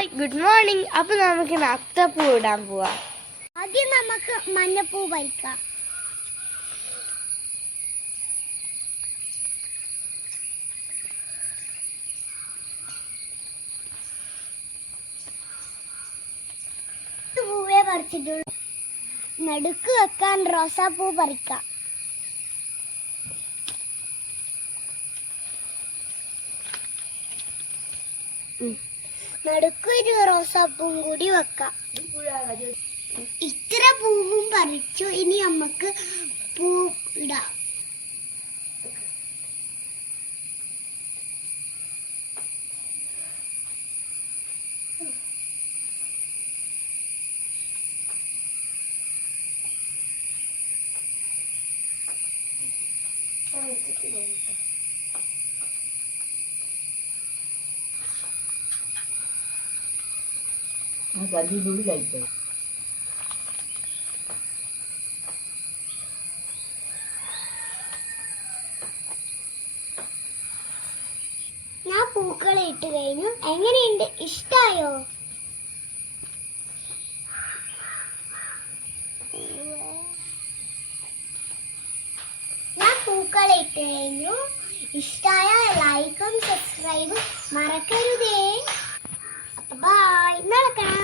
Hi good morning. അപ്പൊ നമുക്ക് അത്തപ്പൂ ഇടാൻ പോവാം. ആദ്യം നമുക്ക് മഞ്ഞപ്പൂ പറിക്കാം. പൂവേ പറിച്ചിട്ടുള്ളൂ. നടുക്ക് വെക്കാൻ റോസാപ്പൂ പറിക്കാം. നടുക്ക് ഒരു റോസാപ്പൂവും കൂടി വെക്കാം. ഇത്ര പൂവും പറിച്ചു. ഇനി നമുക്ക് പൂ ഇടാം. ഞാൻ പൂക്കളെ ഇട്ട് കഴിഞ്ഞു. എങ്ങനെയുണ്ട്? ഇഷ്ടായോ? ഞാൻ പൂക്കളെ ഇട്ട് കഴിഞ്ഞു. ഇഷ്ടായ ലൈക്കും സബ്സ്ക്രൈബും മറക്കരുതേ. ബൈ. നാളെ കാണാം.